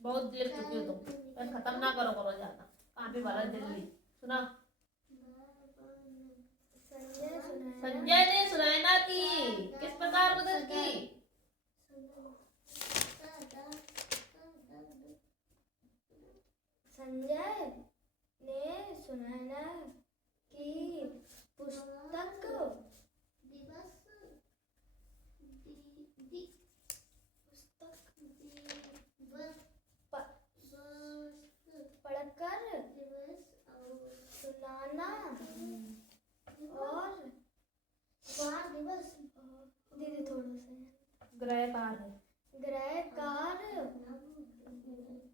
बहुत लिख चुकी हो तुम, पर खत्म ना करो करो ज्यादा। कहाँ पे भरा जल्दी सुना। संजय ने सुनैना की किस प्रकार मदद की? संजय ने सुनैना की पुस्तक पढ़कर सुनाना और दीदी थोड़ा सा ग्रह कार्य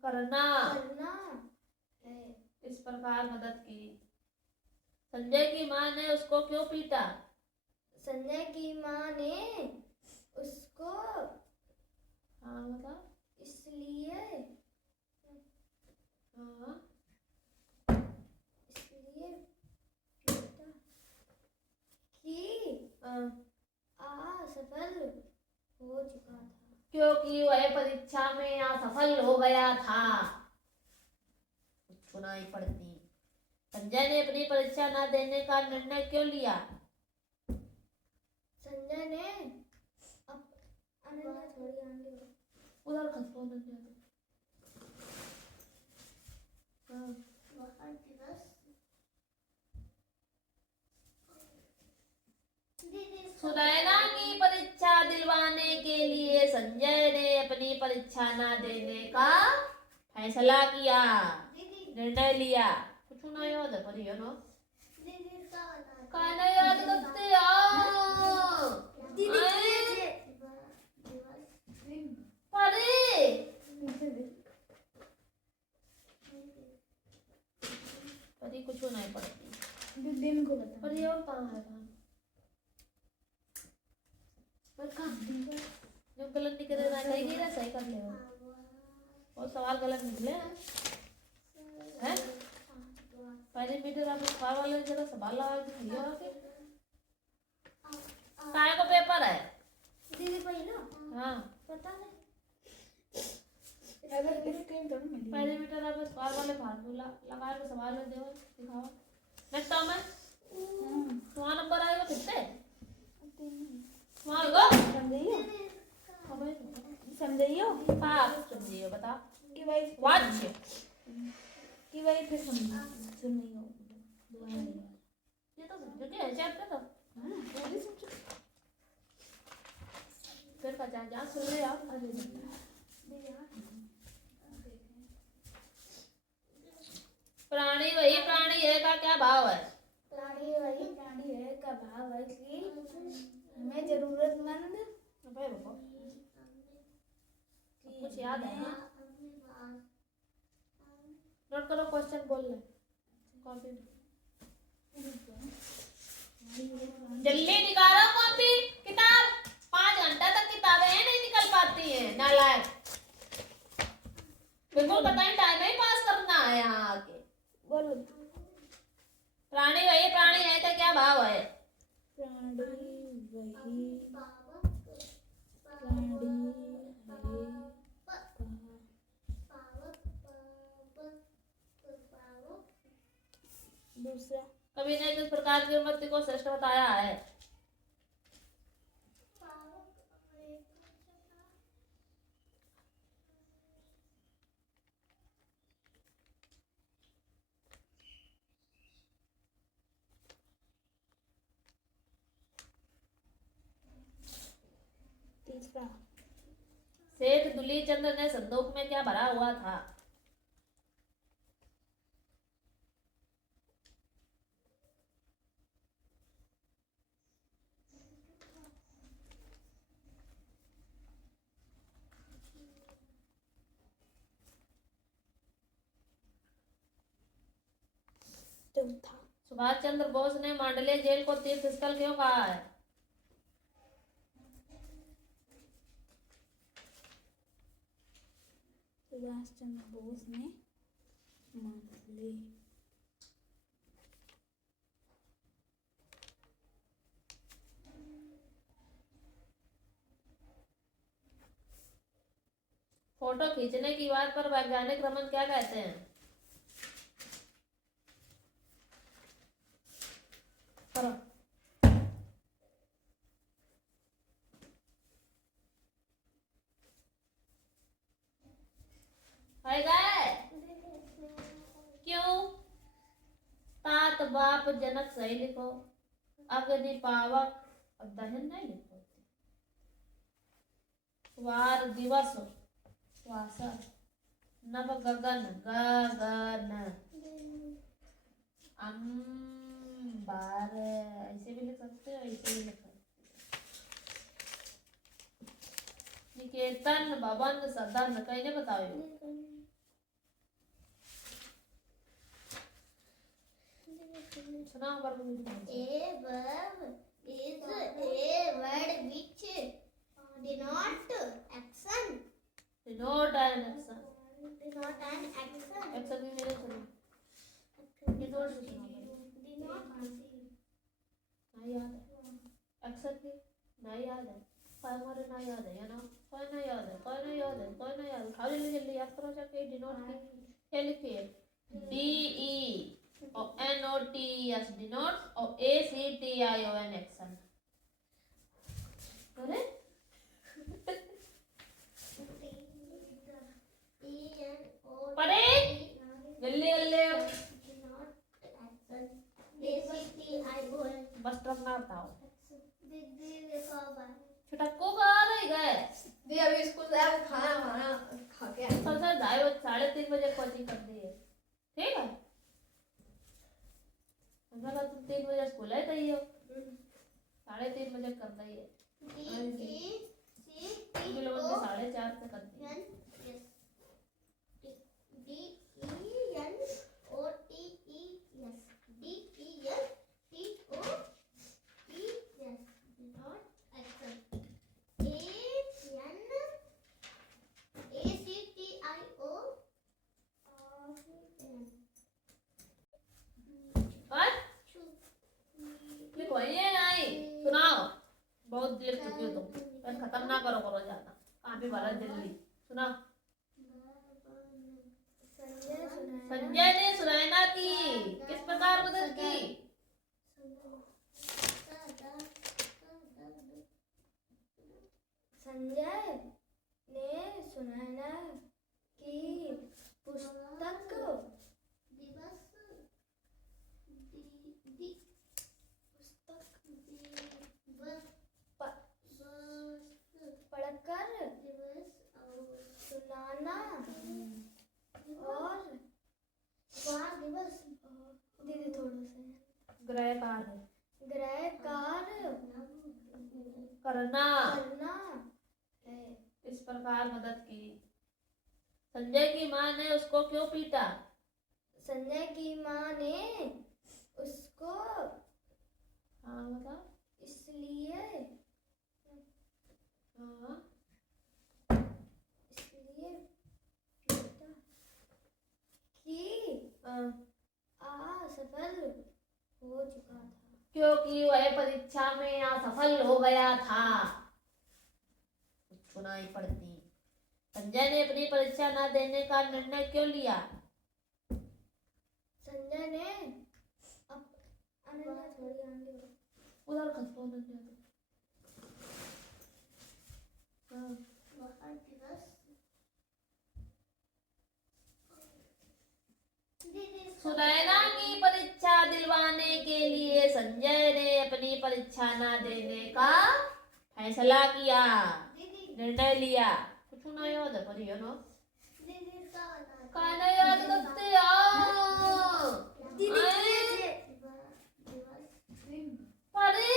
करना है। इस प्रकार मदद की। संजय की माँ ने उसको क्यों पीटा? संजय की माँ ने उसको हाँ बता। इसलिए हाँ पीटा कि असफल हो चुका था, क्योंकि वह परीक्षा में असफल हो गया था। कुछ सुनाई पड़ती। संजय ने अपनी परीक्षा न देने का निर्णय क्यों लिया? संजय ने अनन्या थोड़ी आगे उधर खसो अनन्या। सुनैना की परीक्षा दिलवाने के लिए संजय ने अपनी परीक्षा न देने का फैसला किया, निर्णय लिया। कुछ ना याद है पर ये ना कहना याद करते आओ परे परी कुछ नहीं पड़ती दिन को बता पर ये और कहाँ है कहाँ जो गलत निकले ना कहीं गिरा सही कर ले और सवाल गलत निकले हैं पहले मीटर आप सवाल वाले जरा सवाल लगा के खियो आके काय को पेपर है दीदी पहिला हाँ पता नहीं पहले मीटर आप सवाल वाले फार्मूला लगा के सवाल में देओ दिखाओ नेक्स्ट टर्म है वहाँ नंबर आएगा कितने वहाँ गो समझियो हाँ समझिए बता कि भाई वाच फिर सुनियो ये तो समझ गए चैप्टर तो पूरी समझो फिर का जा सुन ले आप अरे प्राणी वही प्राणी है का क्या भाव है? प्राणी वही प्राणी है का भाव है कि हमें जरूरतमंद कुछ याद है ना नोट करो क्वेश्चन बोल ले कॉपी जल्दी निकालो कॉपी किताब 5 घंटा तक किताबें हैं नहीं निकल पाती हैं नालायक बिल्कुल बताएं टाइम ही पास करना है यहाँ आके बोलो प्राणी वही प्राणी है का क्या भाव है? प्राणी वही दूसरा कवि ने किस प्रकार की उन्नति को श्रेष्ठ बताया है? तीसरा सेठ दुलीचंद ने संदूक में क्या भरा हुआ था? चौथा सुभाष चंद्र बोस ने मांडले जेल को तीर्थ स्थल क्यों कहा है? सुभाष चंद्र बोस ने मांडले फोटो खींचने की बात पर वैज्ञानिक रमन क्या कहते हैं? करो। है गए? क्यों? तात बाप जनक सही लिखो, अग्नि पावक और दहन नहीं लिखो। वार दिवस वासर, नभ गगन गगन, अंबार, ऐसे भी लिख सकते हो, ऐसे भी लिख सकते हो। निकेतन भवन सदन, कहीं नहीं बताओ। सुना वर्ग A verb is a word which denote action. Denote an action. Denote an action. Action भी मेरे सुनो। Denote से सुनाओ। नहीं याद है। Action भी नहीं याद है। कोई हमारे नहीं याद है, you know? कोई नहीं याद है, कोई नहीं याद है, कोई नहीं याद है। खाली जल्दी जल्दी याद करो जाके denote की क्या लिखिए? D-E और N-O-T-E-S denotes और A-C-T-I-O-N action। अरे? पढ़े? जल्दी जल्दी बस ट्रक ना बताओ। छुटक्को कहाँ रह गए? दी अभी स्कूल से आया, खाना वाना खा के आया। सब सर 2:30 बजे कोचिंग कर दी है, ठीक है? हमारा तुम 3 बजे स्कूल है तई हो, 3:30 बजे कर दी है। हम लोगों ने 4:30 से कर दी। लिखो ये नहीं सुनाओ, बहुत लिख चुकी हो तुम, पर खत्म ना करो करो ज्यादा। कहाँ पे भरा जल्दी सुनाओ। संजय ने सुनैना की किस प्रकार मदद की? संजय ने सुनैना की पुस्तक पढ़कर सुनाना और दीदी थोड़ा सा ग्रह कार्य करना है। इस प्रकार मदद की। संजय की माँ ने उसको क्यों पीटा? संजय की माँ ने उसको हाँ बता। इसलिए हाँ पीटा कि असफल हो चुका था, क्योंकि वह परीक्षा में असफल हो गया था। सुनाई पड़ती। संजय ने अपनी परीक्षा न देने का निर्णय क्यों लिया? संजय ने अनन्या थोड़ी आगे उधर खसो अनन्या को। हाँ। सुनैना की परीक्षा दिलवाने के लिए संजय ने अपनी परीक्षा न देने का फैसला किया, निर्णय लिया। कुछ ना याद है पढ़ियो ना, काना याद करते आओ पढ़े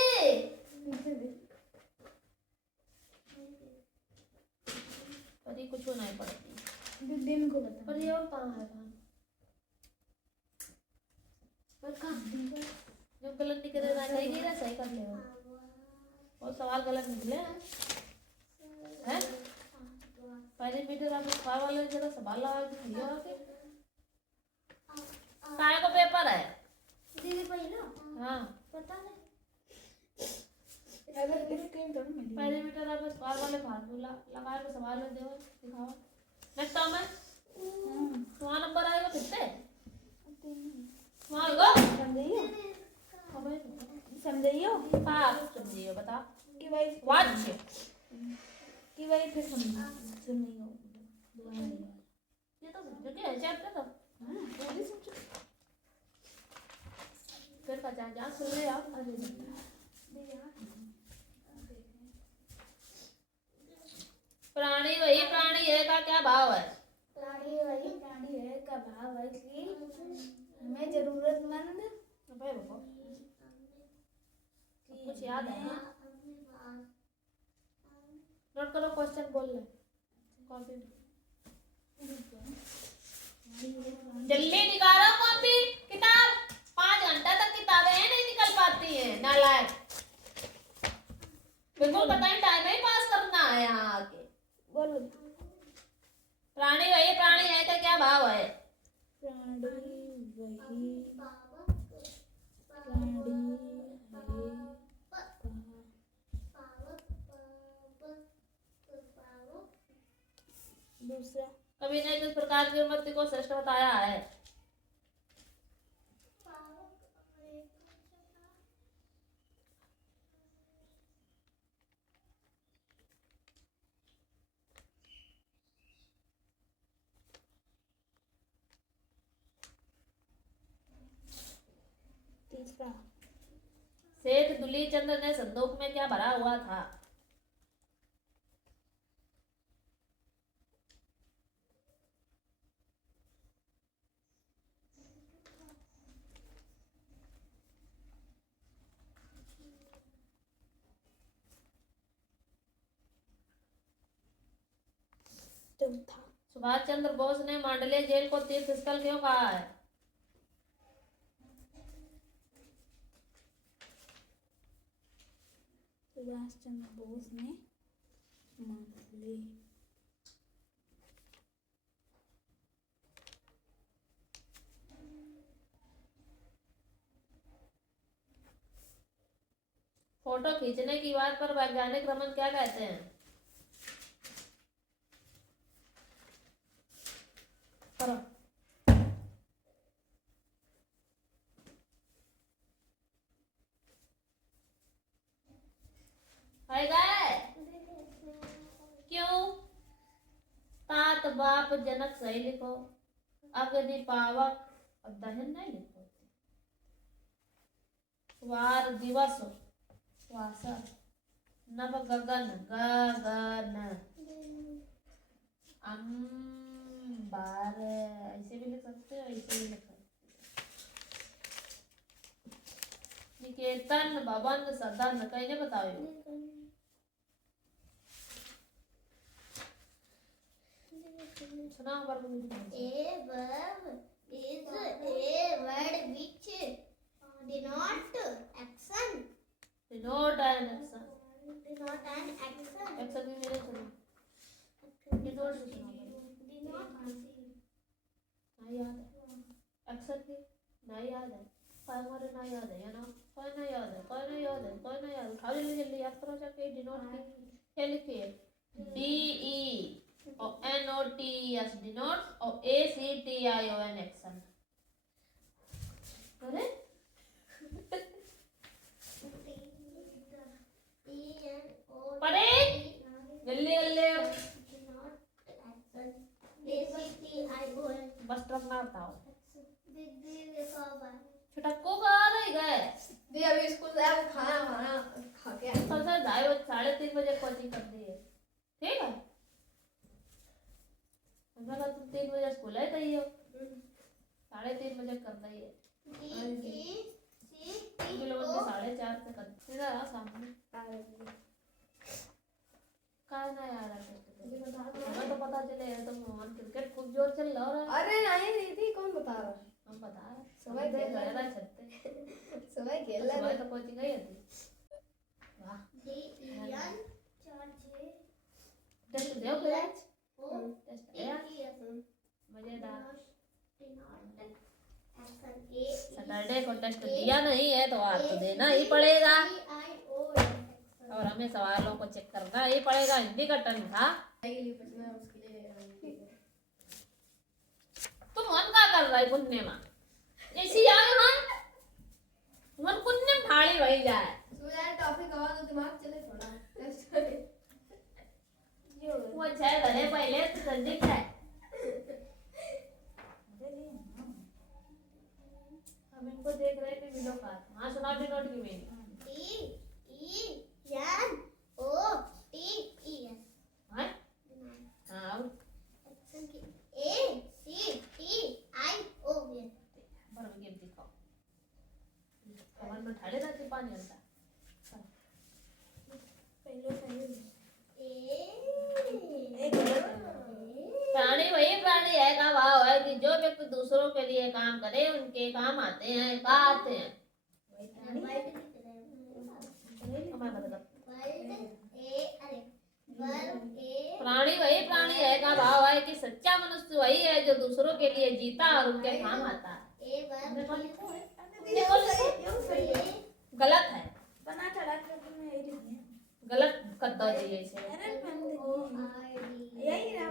पढ़ी कुछ नहीं पढ़ती दिन को बता पढ़ी। और कहाँ है कहाँ जो गलत निकले ना सही नहीं रहा, सही कर ले। और सवाल गलत निकले हैं? पहले मीटर आपने सवाल वाले जगह सवाल लगा के दिया आके। काय को पेपर है दीदी पहला हाँ पता नहीं अगर स्क्रीन तो मिली पहले मीटर आपने सवाल वाले फार्मूला लगा के सवाल में दो दिखाओ। नेक्स्ट टाइम में हम्म, वहाँ नंबर आएगा फिर से तीन। वहाँ आएगा समझियो हमें समझियो हाँ समझिए बता कि भाई वॉच कि भाई फिर सुनियो दोबारा नहीं होगा। ये तो समझो क्या है चैप्टर तो हाँ पूरी समझो फिर का जा सुन ले आप अरे दे यार प्राणी वही प्राणी है का क्या भाव है प्राणी वही प्राणी है का भाव है कि हमें जरूरतमंद भाई रुको कुछ याद है ना नोट करो क्वेश्चन बोल ले कॉपी जल्दी निकालो कॉपी किताब 5 घंटा तक किताबें हैं नहीं निकल पाती हैं नालायक बिल्कुल बताएं टाइम ही पास करना है यहाँ आके बोलो प्राणी वही प्राणी है का क्या भाव है प्राणी वही दूसरा कभी ने किस प्रकार की उन्नति को श्रेष्ठ बताया है तीसरा सेठ दुलीचंद ने संदूक में क्या भरा हुआ था चौथा सुभाष चंद्र बोस ने मांडले जेल को तीर्थ स्थल क्यों कहा है सुभाष चंद्र बोस ने मांडले फोटो खींचने की बात पर वैज्ञानिक रमन क्या कहते हैं करो क्यों तात बाप जनक सही लिखो अग्नि पावक और दहन नहीं लिखो वार दिवस वासा नव गगन गगन अंबार ऐसे भी लिख सकते हो ऐसे भी लिख सकते हो निकेतन भवन सदन कहीं नहीं बताओ सुना बार A verb is a word which denote action. denote an action Denote an action. action भी मेरे सुनो denote भी सुना नहीं याद है action भी नहीं याद है कोई हमारे नहीं याद है ना कोई नहीं याद है कोई नहीं याद है कोई नहीं याद उठाओ जल्दी जल्दी याद करो जाके denote की क्या लिखिए D E और N O T S denote और A C T I O N action अरे पढ़े जल्दी जल्दी बस ट्रक ना बताओ छटक्को कहाँ रह गए दी अभी स्कूल से आया खाना खाना खा के आया। कल से 3:30 बजे कोचिंग कर दी है ठीक है हमारा तुम 3 बजे स्कूल है तैयो 3:30 बजे कर दी है लोगों ने 4:30 से कर सीधा रहा सामने काय ना यार हमें तो पता चले तो मोहन क्रिकेट खूब जोर चल रहा है अरे नहीं दीदी कौन बता रहा है? हम बता रहे सुबह देख खेल रहे रहा थे छत्ते सुबह खेल रहा सुबह है। तो कोचिंग गई थी वाह टेस्ट दे फिर टेस्ट है मजेदार सैटरडे को टेस्ट दिया नहीं है तो आज तो देना ही पड़ेगा और हमें सवालों को चेक करना ही पड़ेगा हिंदी का टर्न था तुम मन का कर रहा है पुण्य में ऐसी आए हाँ मन पुण्य में ढाली वही जाए सूर्य टॉपिक आवा तो दिमाग चले थोड़ा जो वो छह घरे पहले तो संदिग्ध है हम इनको देख रहे थे मिलो का हाँ सुनाओ डिनोट की मेरी हाँ हाँ पर गेम दिखाओ कमर में ढाले रहते पानी अंदर प्राणी वही प्राणी है का भाव है कि जो व्यक्ति दूसरों के लिए काम करे उनके काम आते हैं का आते हैं हमें बता प्राणी वही प्राणी है का भाव है कि सच्चा मनुष्य वही है जो दूसरों के लिए जीता और उनके काम आता है गलत है बना चढ़ा के तुम्हें यही नहीं गलत कर दो चाहिए इसे अरे मन यही रहा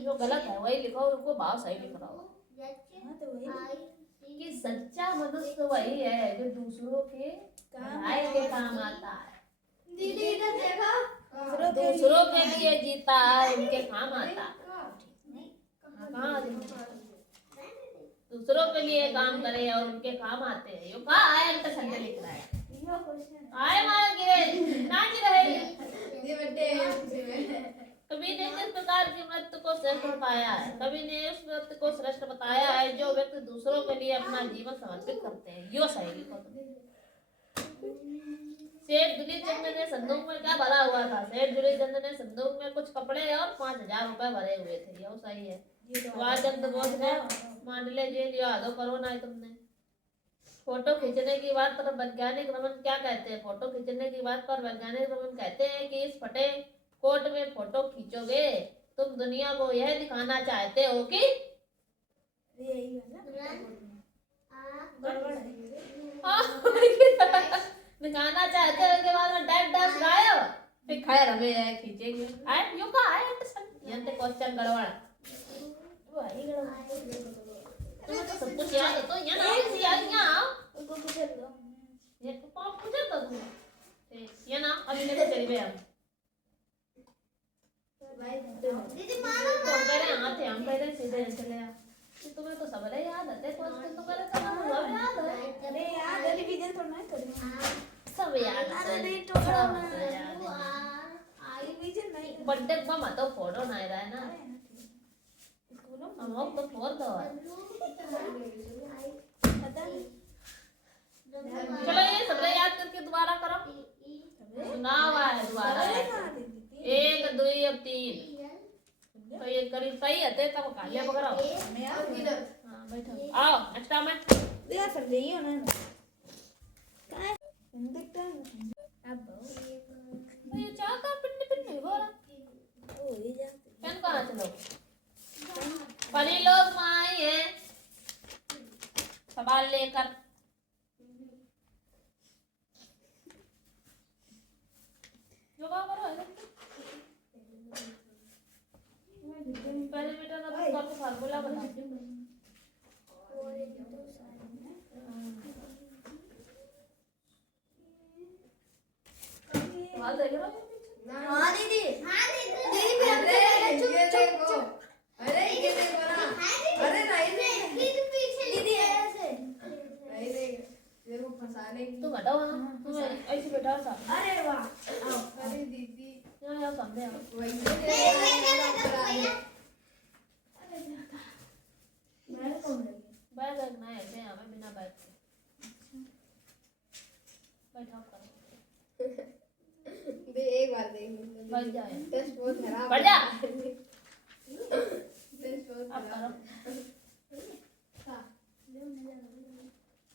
जो गलत है वही लिखो उनको भाव सही लिख रहा हो हाँ तो वही कि सच्चा मनुष्य वही है जो दूसरों के भलाई के काम आता है दीदी इधर देखा दूसरों के लिए जीता है उनके काम आता है कहाँ दूसरों के लिए काम करे और उनके काम आते हैं यो कहा आए अंत संडे लिख रहा है यो क्वेश्चन आए मार गिरे नाच रहे ये बर्थडे कभी ने किस प्रकार की मृत्यु को श्रेष्ठ बताया है कभी ने उस मृत्यु को श्रेष्ठ बताया है जो व्यक्ति दूसरों के लिए अपना जीवन समर्पित करते हैं यो सही लिखो सेठ दुलीचंद ने संदूक में क्या भरा हुआ था सेठ दुलीचंद ने संदूक में कुछ कपड़े और 5,000 रुपए भरे हुए थे यो सही है वाचंद बोस ने मांडले जेल यादो करो ना तुमने फोटो खींचने की बात पर वैज्ञानिक रमन क्या कहते हैं फोटो खींचने की बात पर वैज्ञानिक रमन कहते हैं कि इस फटे कोट में फोटो खींचोगे तुम दुनिया को यह दिखाना चाहते हो कि यही वाला गड़बड़ है दिखाना चाहते हो के बाद में डैड डैश गायब फिर खैर हमें खींचेंगे आई यू का आई यंते क्वेश्चन गड़बड़ वो है ही गड़बड़ तुम्हें तो सब कुछ याद है तो यहाँ ना ऐसी याद यहाँ उनको पूछे दो ये तो पाप पूछे तो तुम ठीक ये ना अभी लेकर चली गए हम दीदी मारो तो हम कह रहे हैं हाँ थे हम कह रहे हैं सीधे चले आ तुम्हें तो सब याद है क्वेश्चन तो करे तो हम सब याद है अरे यार रिवीजन थोड़ा ना करें सब याद है अरे नहीं टोकरा सब ना याद है रिवीजन नहीं बर्थडे बम तो फोटो नहीं रहा है ना स्कूलों हम लोग तो फोड़ दो पता नहीं चलो ये सब याद करके दोबारा करो सुनाओ है दोबारा एक दो अब तीन तो ये करीब सही है तब कालिया पकड़ो मैं आ हाँ बैठो आओ नेक्स्ट टाइम में दिया सर यही होना है काय देखता अब तो ये चाह का पिन्नी पिन्नी हो रहा ओ ये जाते पेन कहाँ चलो परी लोग माई है सवाल लेकर योगा करो पैरामीटर का आपको फार्मूला बता सवाल देख रहे हो हाँ दीदी दीदी भी अरे ये देखो अरे ये देखो ना अरे नहीं दीदी ऐसे नहीं देख देखो फंसाने की तुम हटाओ ना तुम ऐसे बैठा था अरे वाह आओ अरे दीदी यहाँ सामने आओ वही मैं कौन है बैग रखना है ऐसे हमें बिना बैग के बैठा करो दे एक बार देख बैठ जाए टेस्ट बहुत खराब बढ़ जा टेस्ट बहुत अब खराब करो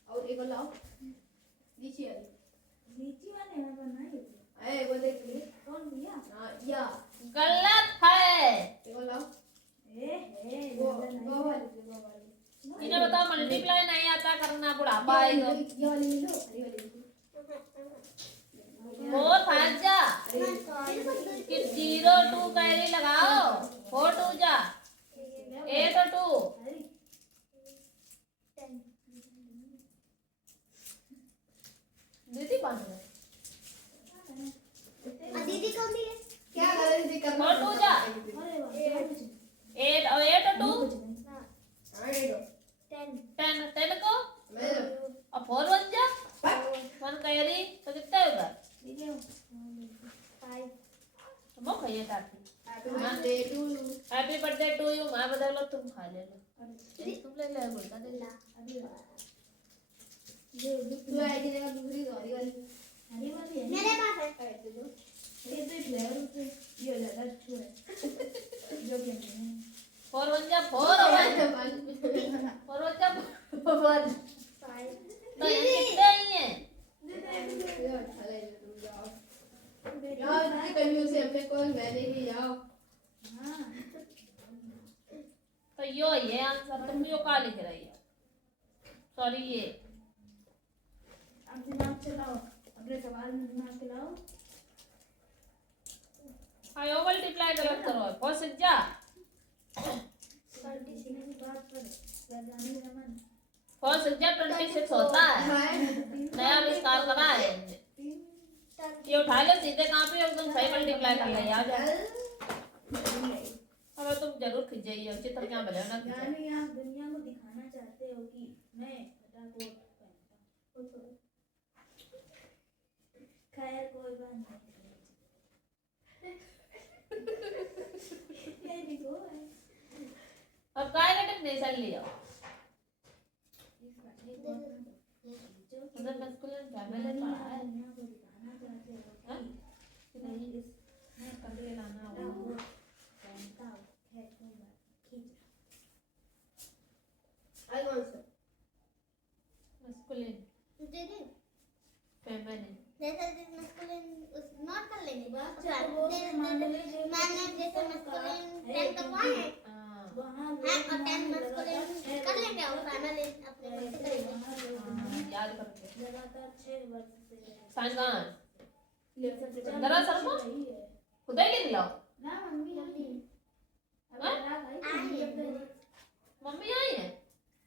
और एक और लाओ लीची वाली लीची वाले में बनाई अरे वो देख ली कौन दिया हाँ या गलत है एक और लाओ वो वो वाली इन्हें बताओ मल्टीप्लाई नहीं आता करना बुढ़ापा आएगा ये वाली ले लो हरी वाली वो फंस जा कि 0 2 कैरी लगाओ 4 2 जा 8 2 खाइए toffee happy birthday to you. Happy birthday to you. मैं बता लो तुम खा ले लो तुम ले ले बोलता दे तू आई की जगह दूसरी सॉरी वाली हरी वाली है मेरे पास है। काट दे दो। ये तो फ्लेवर से ये ज्यादा अच्छा है जो कहते हैं फोर वन जा फोर जा वन तो ये कितने ही है ये अच्छा लगे तुम जाओ यार इतनी कंजूस है अपने कौन मैंने भी जाओ। हां तो यो ये आंसर तुम यो का लिख रही हो सॉरी ये अब दिमाग चलाओ अगले सवाल में दिमाग चलाओ आयो मल्टीप्लाई गलत करो फोर सिक्स जा 26 की बात पर वैज्ञानिक रमन फोर सिक्स जा 26 होता है नया आविष्कार करा है ये उठा लो सीधे कहाँ पे एकदम सही मल्टीप्लाई कर ले आ जाओ अब तुम जरूर खिंच जाइए चित्र क्या भले ना खिंचे यानी आप दुनिया को दिखाना चाहते हो कि मैं फटाकोट पहनता हूं खैर कोई बात नहीं ये भी को है अब काय का टेक्नीशियन लिया इस बात को उधर मस्कुलिन फैमिली पढ़ा है दुनिया को दिखाना चाहते हो हाँ? कि नहीं इस मैं कभी लाना फटाकोट पहनता हूं खैर कोई बात खींच आई कौन सा मस्कुलिन दे दे फेमिनिन जैसे मस्कुलिन उस नोट कर लेंगे बात अच्छा, चलो वो दे दे, मान दे ले दे। जो मैंने जैसे मस्कुलिन 10 करवा है हां वहां हाँ और 10 मस्कुलिन कर लेंगे और फाइनल अपने मन से करेंगे याद करके लगातार 6 वर्ष से साइंस जरा जरा शर्मा। खुद ही लिख लो ना मम्मी मम्मी। अब हाँ? लगा भाई आई है। मम्मी आई है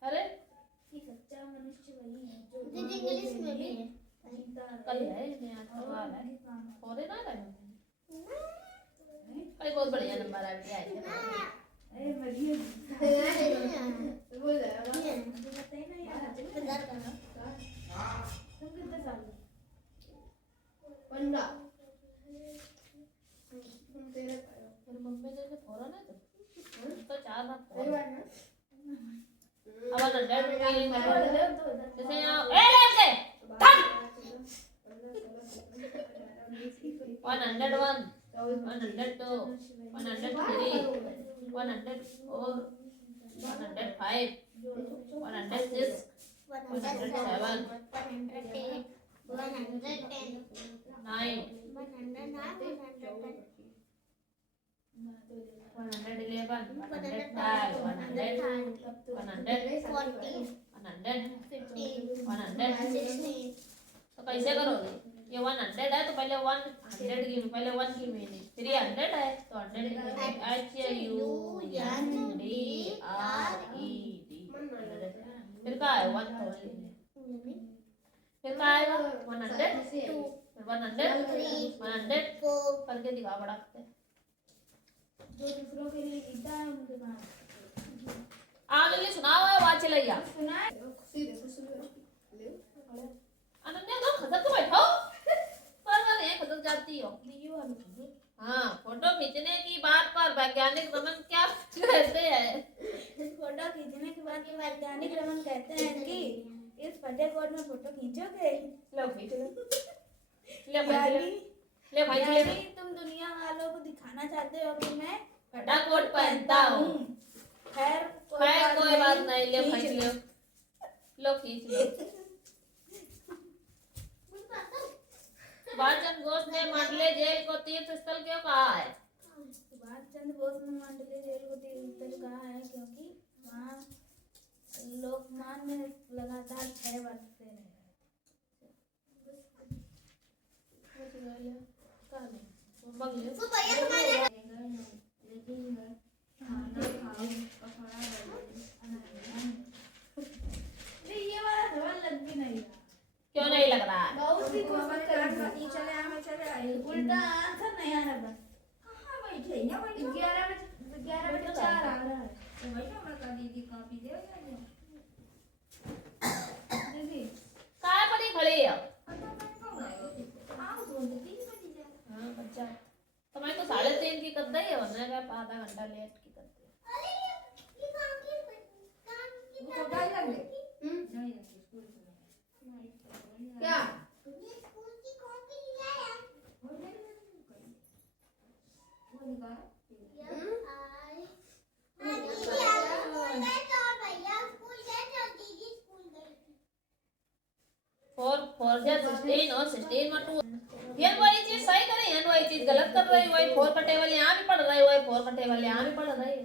अरे कि सच्चा मनुष्य वही है जो दीदी इंग्लिश में भी है जीता कल है है इसमें आज सवाल है और काम और ना रहे कल बहुत बढ़िया नंबर आ गया है अरे बढ़िया बोल रहा है बताइए ना यार इंतजार करना तुम कितने साल के 15 तुम तेरे पायो मेरी मम्मी ने फौरन है तो 4 बार अरे फौरन वाह अब अंडर तो जैसे यहाँ ए ले से थक 101 102 103 104 105 106 107 108 110 9 109 111 112 100 16 तो कैसे करोगे ये 100 है तो पहले 100 की पहले 1 की मीनिंग 300 है तो 100 की मीनिंग HUNDRED फिर क्या है 1000 फिर क्या आएगा 100 फिर 100 100 करके दिखा बड़ा जो दूसरों के लिए गीता है उनके नाम आज ले सुनाओ आवाज चलैया सुना है खुशी देखो सुनो ले अनन्या तो खसक तो बैठो पर मैं ये खसक जाती हो दियो वाली हाँ फोटो खींचने की बात पर वैज्ञानिक रमन क्या कहते हैं फोटो खींचने के बाद ये वैज्ञानिक रमन कहते हैं कि इस फटेकोट में फोटो खींचोगे लो खींच ले ले भाई यानी ले भाई ले यानी तुम दुनिया वालों को दिखाना चाहते हो कि मैं फटाकोट पहनता हूँ खैर कोई बात नहीं ले खींच लो लो खींच लो सुभाष चंद्र बोस ने मंडले जेल को तीर्थ स्थल क्यों कहा है सुभाष चंद्र बोस ने मांडले जेल को तीर्थस्थल कहा है क्योंकि वहाँ लोकमान्य लगातार 6 वर्ष से रह रहे ये वाला सवाल लग भी नहीं रहा क्यों नहीं लग रहा है बहुत ही कोशिश करेंगे चले उल्टा आंसर नहीं आ रहा बस कहाँ बैठे यहाँ बैठे 11 बजे 4 आ रहा है तो बैठो मैं कर दीदी कॉपी दे दीदी काय पड़ी खड़ी है आओ बोल दे 3 बजे जा हाँ बच्चा समय तो 3:30 मैंने कहा आधा घंटा लेट की करते हैं। तो गाय लग गई क्या फोर जा 16 और 16 में 2 ये वही चीज सही कर रही है, वही चीज गलत कर रही है। वही 4 का टेबल यहाँ भी पढ़ रही है, वही 4 का टेबल यहाँ भी पढ़ रही है।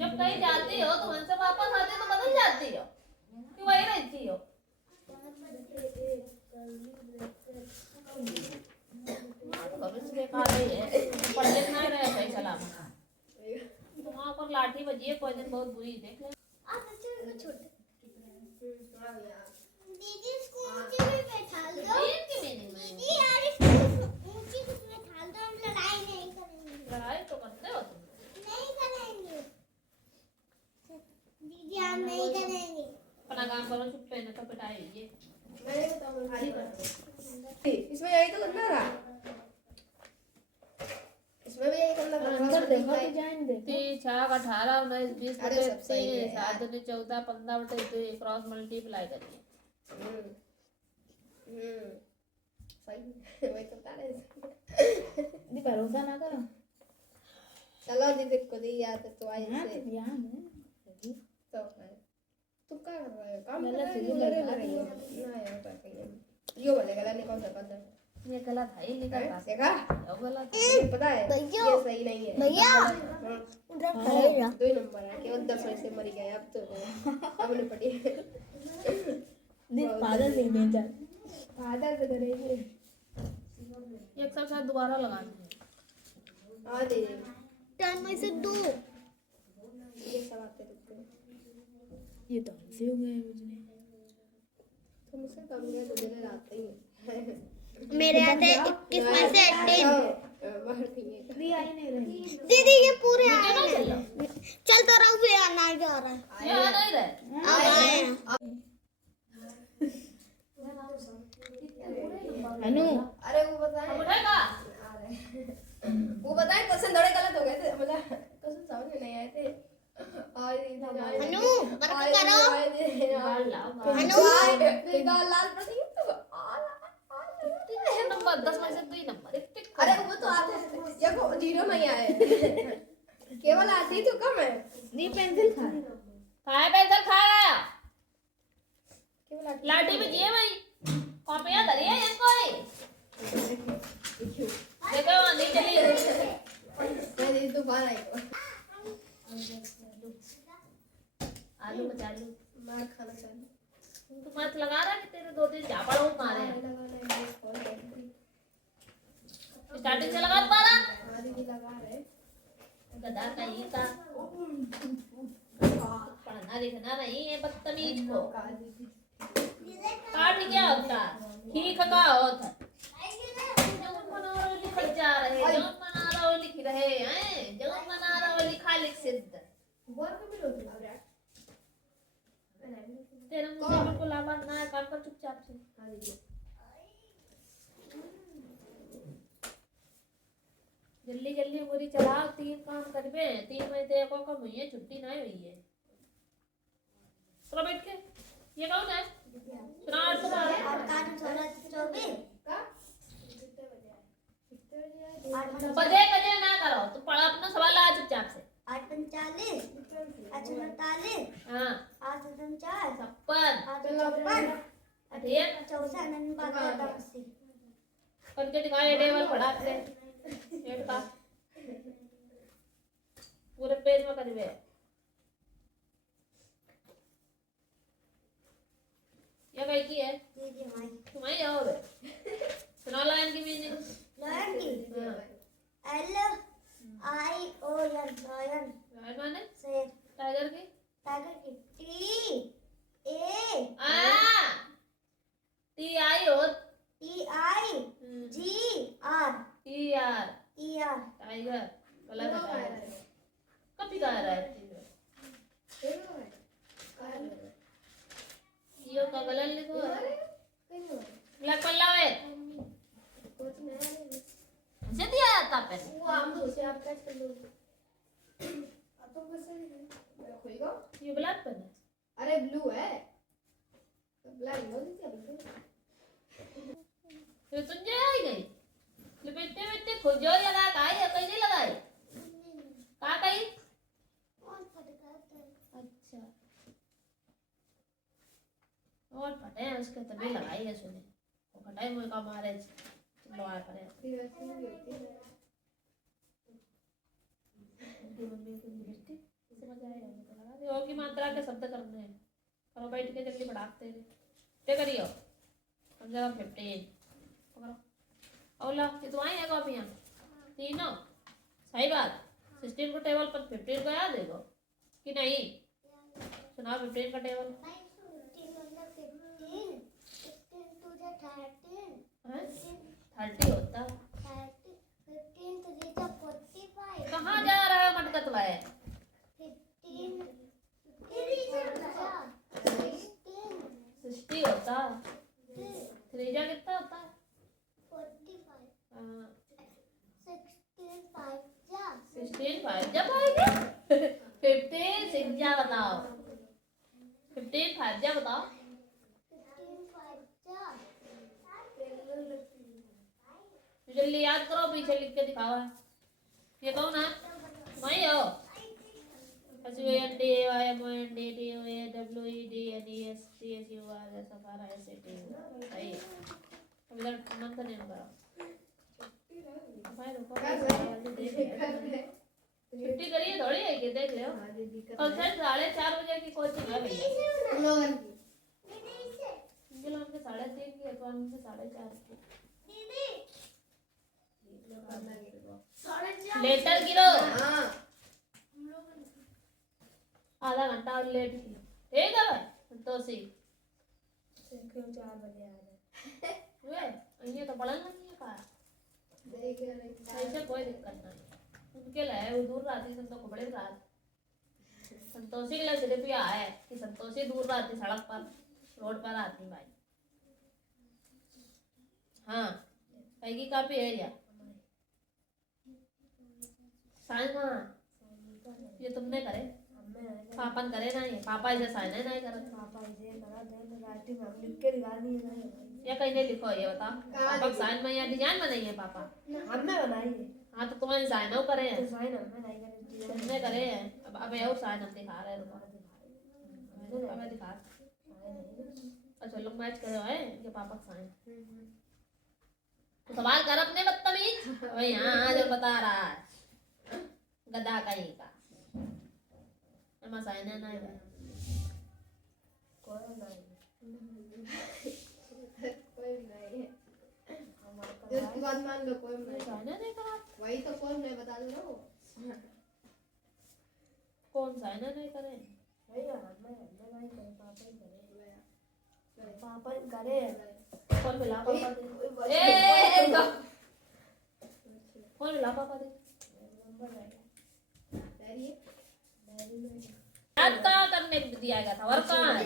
जब कहीं जाती हो तो वहां से वापस आती हो तो बदल जाती हो कि वही रहती हो। भविष्य बेकार ही है, पढ़ लिख नहीं रहे सही सलामत। वहाँ पर लाठी बजी है कोई दिन बहुत बुरी, देख ले। दीदी इसको ऊंची में बैठा दो। की मीनिंग में दीदी यार इसको ऊंची में बैठा दो, हम लड़ाई नहीं करेंगे। लड़ाई तो करते हो तुम। नहीं करेंगे दीदी, हम नहीं करेंगे। अपना काम करो, चुप पे न तो पिटाई ये मैंने बताऊं इसमें यही तो करना रहा, इसमें भी यही करना था। अंदर देखो डिजाइन देखो। 3 6 18 19 20 अरे बटे सब सही है 3 यार। 7 दूनी 14 15 बटे 2 क्रॉस मल्टीप्लाई करिए। सही वही तो बता रहे थे। दी भरोसा ना करो। चलो दीदी को दी याद है तो आई हाँ से तो यहाँ है। तो है तुम क्या कर रहे हो, काम कर गलत रहे चीज़ें हो लड़े लगा लड़े रही हो हो। ना यार क्या कहिए यो बोले गला नहीं कौन सा ये गलत है ही नहीं करता। देखा ये गलत है। ये पता है भैया। ये सही नहीं है भैया। हाँ, उधर खड़े 2 ही नंबर है केवल 10 वैसे मर गया अब तो अब नहीं पड़ी दी फादर लिख दे जा। आधा तो करेंगे एक साथ साथ दोबारा लगानी है। हाँ दे 10 में से 2। ये सब आते रुकते ये तो हमसे हो गए मुझे। तुमसे कम गए तो दिन आते ही हैं मेरे आते 21 में से 18। बाहर कहीं दी आई नहीं रही। दीदी ये पूरे वीडियो आ नहीं रहे चल रहा। हैं। चलता रहो फिर आना जा रहा है। ये आ नहीं रहे। अब आए हैं। अनु अरे वो बताए अब उठाएगा। वो बताए क्वेश्चन थोड़े गलत हो गए थे, मतलब क्वेश्चन समझ में नहीं आए थे और इधर आए अनु बंद करो। निकाल लाओ बाहर। अनु निकाल लाल प्रतीक तो नंबर 10 में से 2 ही नंबर एक टिक। अरे वो तो आते हैं देखो 0 नहीं आए केवल आती तो कम है दी पेंसिल खा। खाए पेंसिल खा गया। केवल आती लाठी में जिए भाई कॉपियां धरी है इनको ही। देखो आंधी चली। मैं तो बाहर आई आलू बचा लू। मार खाना चाहिए तू मत लगा रहा कि तेरे 2 3 झापड़ हो मारे हैं। स्टार्टिंग से लगा दोबारा। दीदी लगा रहे गधा कहीं का पढ़ना लिखना नहीं है बदतमीज को। काट क्या होता ठीक का होता जो बना रहे हो लिख जा रहे जो बना रहे हो लिख रहे हैं जो बना रहे हो लिखा लिख सिद्ध। तेरे मुंह से बिल्कुल आवाज ना है, काम कर चुपचाप से। जल्दी जल्दी पूरी चलाओ 3 काम करबे 3 में ते को कम हुई है छुट्टी नहीं हुई है। चलो बैठ के ये कौन है सुना तुम्हारे बजे बजे ना करो तुम पढ़ा अपना सवाल आ चुपचाप से। 8:45 8:49 हाँ 8:49 छप्पन 8:54 ठीक 64 करके दिखाए टेबल पढ़ाते पेट का पूरे पेज में करबे। ये कहीं की है तुम्हारी और सुना लाइन की मीनिंग। लायन की LION लायन लाइन माने शेर टाइगर की टाइगर की TI हो TIGR TR टाइगर गलत है टाइगर कभी कह रहा है यो का गलत लिखो ब्लैक पल्ला है पेन वो आम दो से आप कैसे कर लोगे? अब तो कैसे खोएगा? ये ब्लैक पेन है। अरे ब्लू है तो ब्लैक लो दीजिए अभी फिर तुम जो आई गई लिपटे मिट्टे खुद जो लगा काई है कहीं नहीं लगाई कहाँ कहीं अच्छा और फटे हैं उसके तभी लगाई है सुने वो फटाई मुझे का मारे लगा पड़े फिर ऐसे ही होती है उनकी मम्मी को लिपटी समझ आएगा तो लगा दे और की मात्रा के शब्द करने हैं करो बैठ के जल्दी पढ़ाते हैं क्या करियो हम जरा 15 पकड़ो औला ये तो आई है कॉपियां तीनों सही बात 16 को टेबल पर 15 को याद है वो कि नहीं सुनाओ 15 का टेबल 30 होता कहाँ जा रहा है मटकत वाले 60 होता 3 जा कितना होता है 16 5 जब आएगा 15 6 जा बताओ 15 5 जा बताओ जल्दी याद करो पीछे लिख के दिखाओ ये कौन है वही हो सही इधर मन से नहीं करो छुट्टी करिए थोड़ी है कि देख लो कल से 4:30 बजे की कोचिंग है भैया लोगन इनके लोगों के 3:30 की अकाउंट से 4:30 की लेटर गिरो हां आधा घंटा और लेट की ठीक है भाई संतोषी क्यों 4 बजे आ रहे वे ये तो पढ़ल नहीं है का देख रहे ऐसे कोई दिक्कत नहीं उनके लिए वो दूर रहती संतोष को बड़े रात संतोषी के लिए सिर्फ ये है कि संतोषी दूर रहती सड़क पर रोड पर आती भाई हाँ पैगी काफी है या साइन हाँ ये तुमने करे पापन करे ना ये पापा इसे साइन है नहीं करे पापा इसे करा दे राइटिंग हम लिख के दिखानी है ये कहीं नहीं लिखो ये बता पापा साइन में या डिजाइन बनाई है पापा हमने बनाई है हाँ तो तुम्हारे साइन हो करे हैं तो साइन हमने नहीं करी तुमने करे हैं अब और साइन हम दिखा रहे हैं तुम्हारे मैं दिखा अच्छा लोग मैच कर रहे हैं इनके पापा का साइन तो सवाल कर अपने बदतमीज भाई हाँ जो बता रहा है गधा कहीं का एमा साइन है ना कोई नहीं है इसकी बात मान लो कोई नहीं साइन नहीं करा वही तो कौन नहीं बता दो ना वो कौन साइन नहीं करे भैया हमने नहीं करे पापा ही करे कौन मिला पापा दे ए कौन मिला पापा दे याद कहाँ करने को दिया गया था वर्क कहाँ है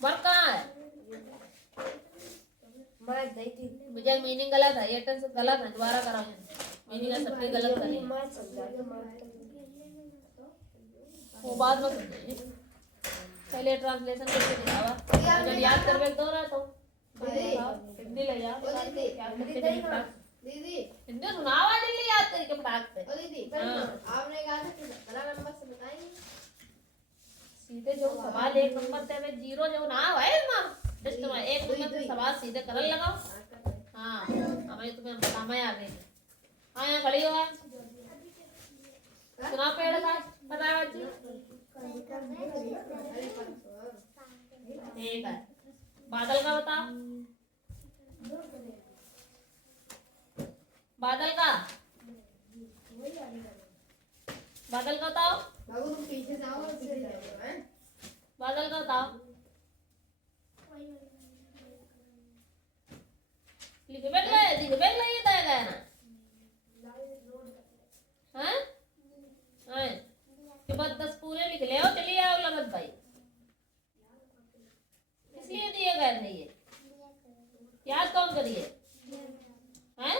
वर्क कहाँ है मैं दी थी मुझे मीनिंग गलत है ये टेंस गलत है दोबारा कराओ मीनिंग है सबकी गलत करी मैं समझा के मैं वो बाद में समझेंगे पहले ट्रांसलेशन करके दिखावा जब याद करके दो रहा तो हिंदी ले जा क्या करते थे दीदी हिंदी सुनावा नहीं याद करके पटाखते ओ दीदी आपने कहा था कि 17 नंबर से बताएंगे सीधे जो सवाल एक नंबर से में जीरो जो ना है मां टेस्ट में एक नंबर से सवाल सीधे करल लगाओ हां हमें तुम्हें बताना है आगे हां यहां खड़ी हो सुना पेड़ का बताओ जी ठीक है बादल का बताओ बादल का बताओ बाबू तुम पीछे जाओ और पीछे जाओ हैं बादल का बताओ लिख बैठ ले ये तय गया ना हैं हैं के बाद 10 पूरे लिख ले आओ चलिए आओ लगत भाई इसलिए दिए गए थे ये याद कौन करिए हैं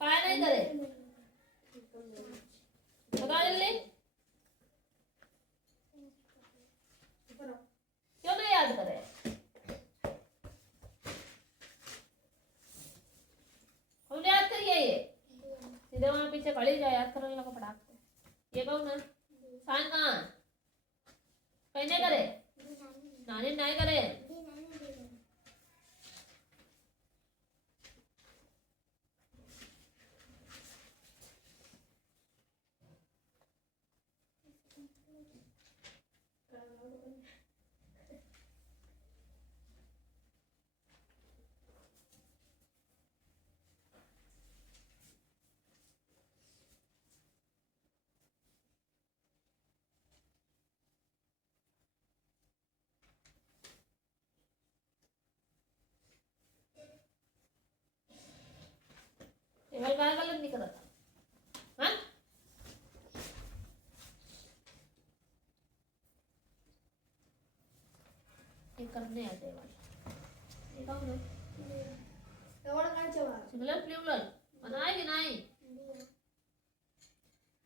काय नहीं करे पीछे खड़ी जाए याद करने लगा पटाखते। ये कौन है? सान कहाँ? कहीं नहीं करे, नानी नहीं करे। टेबल का गलत नहीं करा था, हाँ? ये करने हैं टेबल। ये कौन है? तवड़ का चवा सिंगलर प्लूरल बनाए कि नहीं?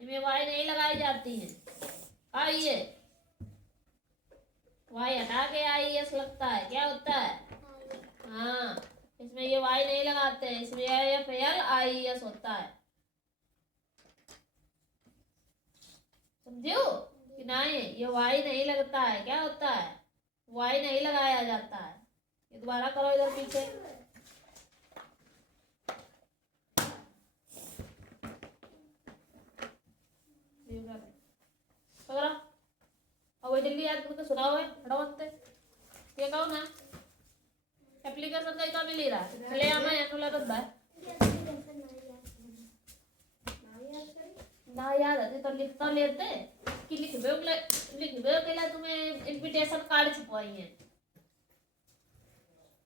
इनमें वाई नहीं लगाई जाती है। आइए, वाई हटा के आई एस लगता है, क्या होता है? हाँ, इसमें ये वाई नहीं लगाते हैं, इसमें एफ एल आई एस होता है। समझो कि नहीं? ये वाई नहीं लगता है, क्या होता है? वाई नहीं लगाया जाता है। ये दोबारा करो इधर पीछे। पकड़ा अब वो जल्दी याद करके सुनाओ है हटाओ। ये कौन है? एप्लीकेशन का काम मिल रहा है। चले आमा यानुला तो बा ना याद है तो लिखता लेते कि लिखबे के लिए तुम्हें इनविटेशन कार्ड छपवाई है।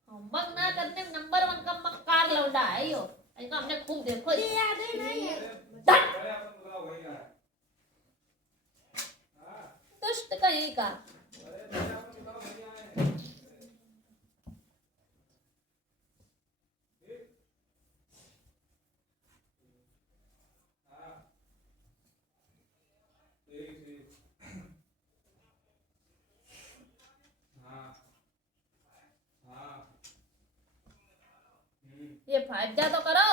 होमवर्क ना करने में नंबर 1 का मक्कार लौंडा है यो। इनका हमने खूब देखो। याद ही नहीं है। दुष्ट कहीं का। ये 5 जा तो करो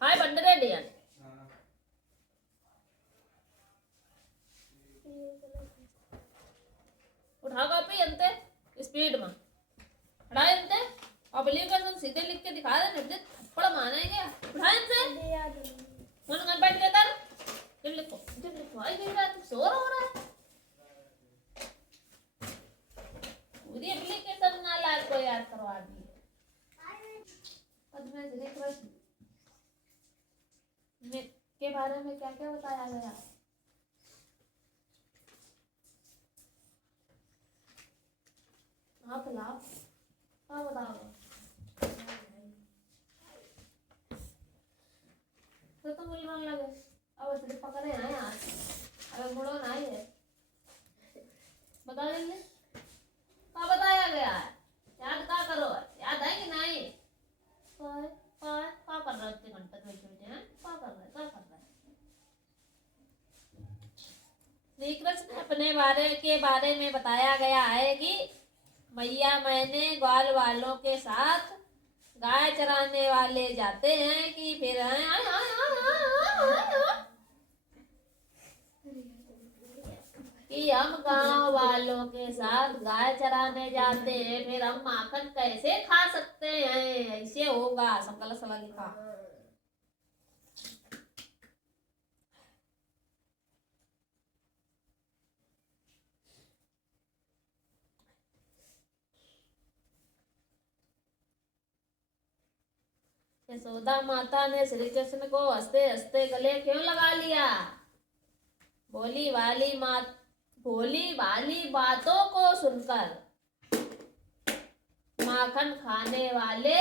500 यानी उठा कॉपी अंते स्पीड में हटाए अंते एप्लीकेशन सीधे लिख के दिखा दे नहीं थप्पड़ मारेंगे। उठाए इनसे मन कर बैठ के कर जब लिखो आई गई रात शोर हो रहा है। पूरी एप्लीकेशन ना लाग को याद करवा दी। पद्मे श्री कृष्ण के बारे में क्या क्या बताया गया? हाँ खिलाफ हाँ बताओ तो मिल रहा लगे। अब सिर्फ पकड़े हैं यार, अगर मुड़ो ना है बता देंगे क्या बताया गया है। याद क्या करो, याद है कि नहीं? क्या कर रहे इतने घंटे बैठे बैठे हैं? क्या कर रहे श्री कृष्ण अपने बारे में बताया गया है कि मैया मैंने ग्वाल वालों के साथ गाय चराने वाले जाते हैं कि फिर कि हम गांव वालों के साथ गाय चराने जाते हैं फिर हम माखन कैसे खा सकते हैं? ऐसे होगा संकल सला लिखा। यशोदा माता ने श्री कृष्ण को हंसते हंसते गले क्यों लगा लिया? भोली भाली बातों को सुनकर माखन खाने वाले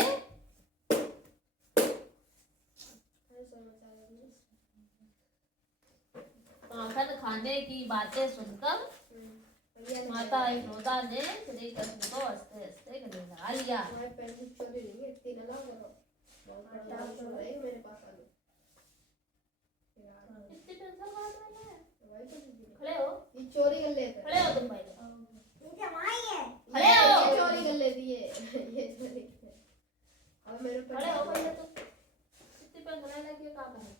माखन खाने की बातें सुनकर माता यशोदा ने श्री कृष्ण को हंसते हंसते गले लगा लिया। मेरे पास आ लो इतनी टेंशन बात वाला है। खड़े हो, ये चोरी कर लेते खड़े हो तुम पहले। खड़े हो, ये चोरी कर लेती है ये चोरी अब मेरे खड़े हो पहले तुम। इतनी पेंसिल लेके क्या करें?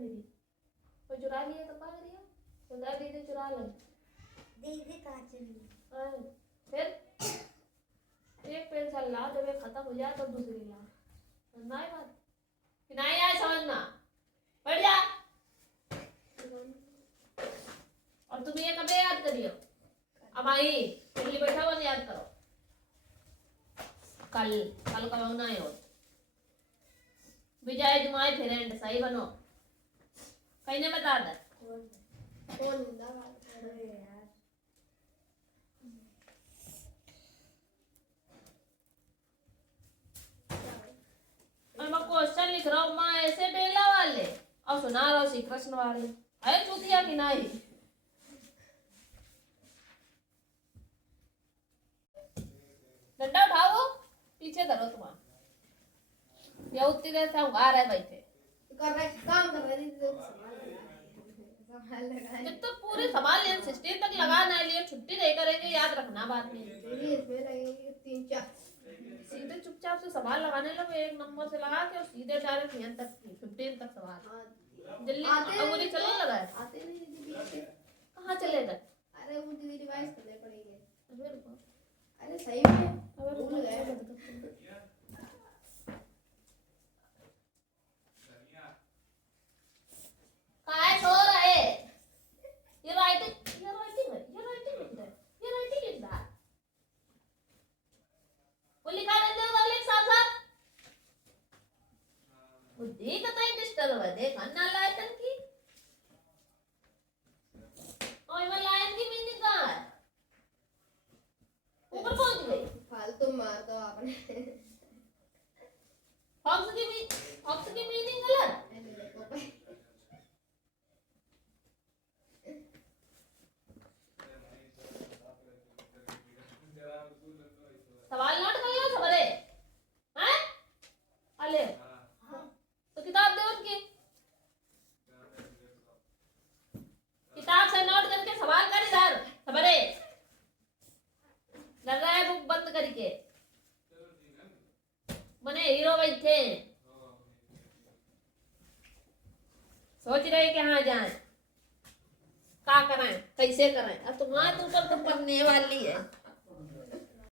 मेरी कोई चुरा लिए तो कहाँ दिया तो दीदी चुरा ले दीदी कहाँ चली फिर एक पेंसिल ला जब ये खत्म हो जाए तो दूसरी ला समझ आई बात कि नहीं आए समझ में बढ़ जा और तुम ये कब याद करियो अब आई पहले बैठा हुआ याद करो कल कल का होना है और विजय तुम्हारे फ्रेंड सही बनो कहीं ने बता दे कौन लगा अरे यार और मैं क्वेश्चन लिख रहा हूँ माँ ऐसे बेला वाले और सुना रहा हूँ श्री कृष्ण वाले है चूतिया की नहीं डंडा उठाओ पीछे धरो तुम्हारा या उतनी देर से हम आ रहे बैठे कर रहे काम कर रहे दीदी तो संभाल लगा जब तो पूरे सवाल लेन 16 तक लगाना है लिए छुट्टी नहीं करेंगे याद रखना बात नहीं दीदी इसमें लगेंगे 3-4 सीधे चुपचाप से सवाल लगाने लगे एक नंबर से लगा के और सीधे डायरेक्ट यहाँ तक 15 तक सवाल जल्दी अंगुली चलने लगा है आते नहीं दीदी बीच से कहाँ चले गए अरे वो दीदी रिवाइज करने पड़ेंगे अबे रुको अरे सही में अबे रुको भूल गए काय सो रहे ये राइटिंग लिख रहा है वो लिखा रहते हो लिख साथ साथ वो देख तो डिस्टर्ब है देख अन्ना लायन की और मैं लायन की मीनिंग कहाँ है ऊपर पहुंच गई फालतू मार दो आपने फॉक्स की मीनिंग गलत मैंने देखो भाई सवाल नोट कर लो सबरे हैं अले तो किताब दे उनकी किताब से नोट करके सवाल कर इधर सबरे लग रहा है बुक बंद करके बने हीरो बैठे सोच रहे कि हाँ जाए क्या करें कैसे करें अब तुम्हारे ऊपर तो पढ़ने वाली है